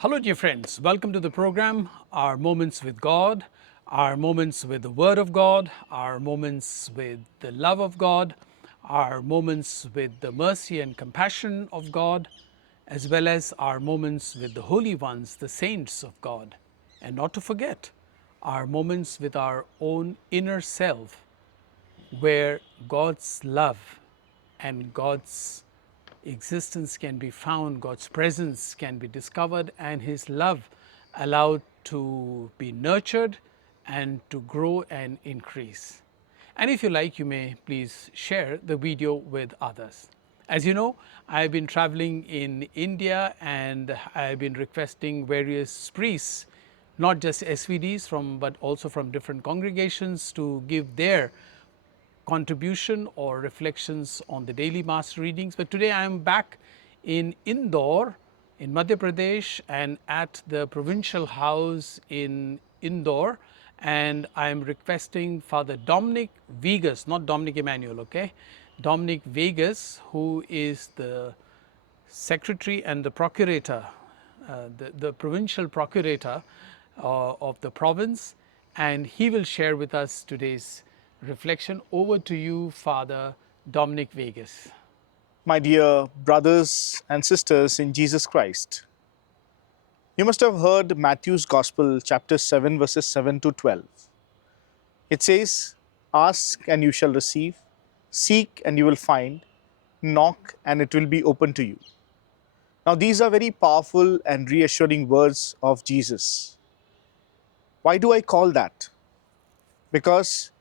Hello, dear friends. Welcome to the program, Our Moments with God, our moments with the Word of God, our moments with the love of God, our moments with the mercy and compassion of God, as well as our moments with the holy ones, the saints of God. And not to forget, our moments with our own inner self, where God's love and God's existence can be found, God's presence can be discovered, and His love allowed to be nurtured and to grow and increase. And if you like, you may please share the video with others. As you know, I've been traveling in India and I've been requesting various priests, not just SVDs but also from different congregations, to give their contribution or reflections on the daily mass readings. But today I am back in Indore in Madhya Pradesh and at the provincial house in Indore, and I am requesting Father Dominic Viegas, not Dominic Emmanuel, okay? Dominic Viegas, who is the secretary and the procurator, the provincial procurator of the province, and he will share with us today's reflection. Over to you, Father Dominic Viegas. My dear brothers and sisters in Jesus Christ, you must have heard Matthew's Gospel, chapter 7, verses 7 to 12. It says, "Ask and you shall receive, seek and you will find, knock and it will be open to you." Now, these are very powerful and reassuring words of Jesus. Why do I call that? Because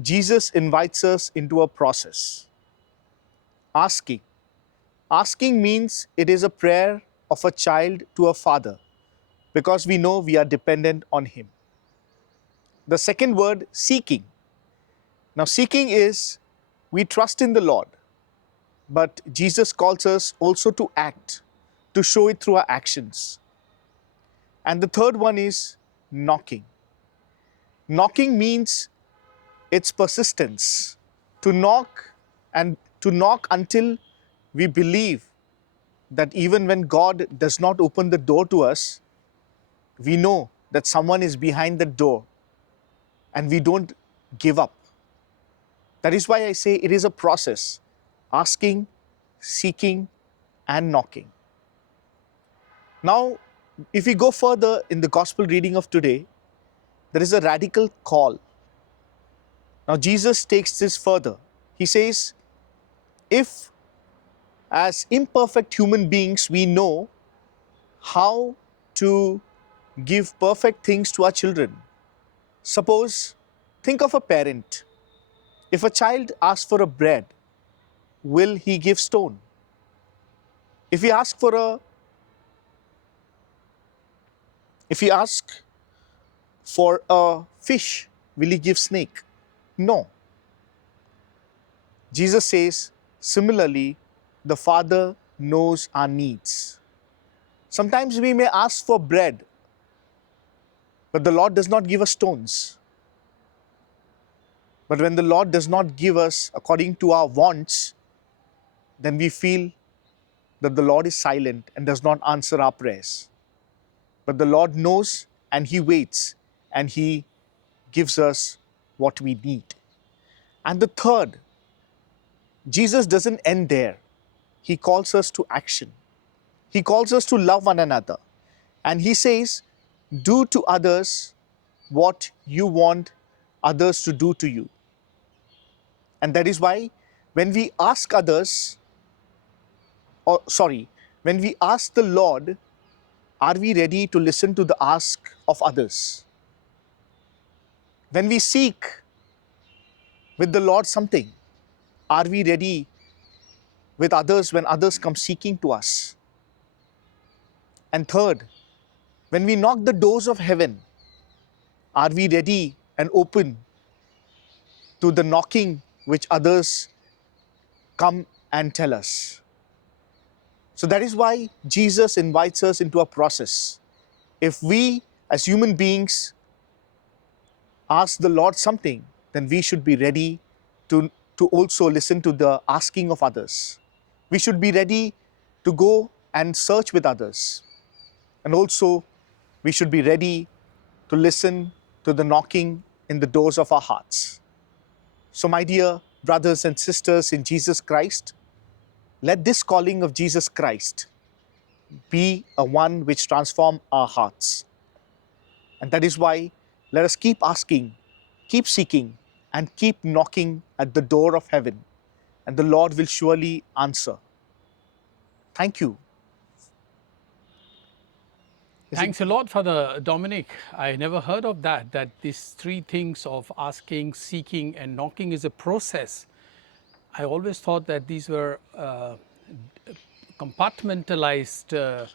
Jesus invites us into a process. Asking. Asking means it is a prayer of a child to a father, because we know we are dependent on Him. The second word, seeking. Now, seeking is we trust in the Lord, but Jesus calls us also to act, to show it through our actions. And the third one is knocking. Knocking means it's persistence, to knock and to knock until we believe that even when God does not open the door to us, we know that someone is behind the door and we don't give up. That is why I say it is a process: asking, seeking, and knocking. Now, if we go further in the gospel reading of today, there is a radical call. Now, Jesus takes this further. He says, if as imperfect human beings we know how to give perfect things to our children, suppose, think of a parent. If a child asks for a bread, will he give stone? If he asks for a if he asks for a fish, will he give snake? No. Jesus says, similarly, the Father knows our needs. Sometimes we may ask for bread, but the Lord does not give us stones. But when the Lord does not give us according to our wants, then we feel that the Lord is silent and does not answer our prayers. But the Lord knows and He waits and He gives us what we need. And the third, Jesus doesn't end there. He calls us to action. He calls us to love one another. And He says, do to others what you want others to do to you. And that is why when we ask others, when we ask the Lord, are we ready to listen to the ask of others? When we seek with the Lord something, are we ready with others when others come seeking to us? And third, when we knock the doors of heaven, are we ready and open to the knocking which others come and tell us? So that is why Jesus invites us into a process. If we as human beings ask the Lord something, then we should be ready to also listen to the asking of others. We should be ready to go and search with others. And also, we should be ready to listen to the knocking in the doors of our hearts. So, my dear brothers and sisters in Jesus Christ, let this calling of Jesus Christ be a one which transform our hearts. And that is why let us keep asking, keep seeking, and keep knocking at the door of heaven, and the Lord will surely answer. Thank you. Is it? Thanks a lot, Father Dominic. I never heard of that, that these three things of asking, seeking, and knocking is a process. I always thought that these were compartmentalized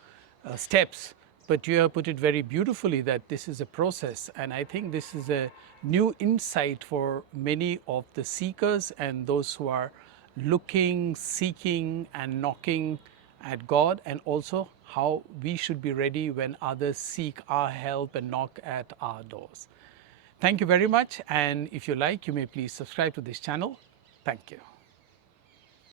steps, but you have put it very beautifully that this is a process. And I think this is a new insight for many of the seekers and those who are looking, seeking, and knocking at God, and also how we should be ready when others seek our help and knock at our doors. Thank you very much. And if you like, you may please subscribe to this channel. Thank you.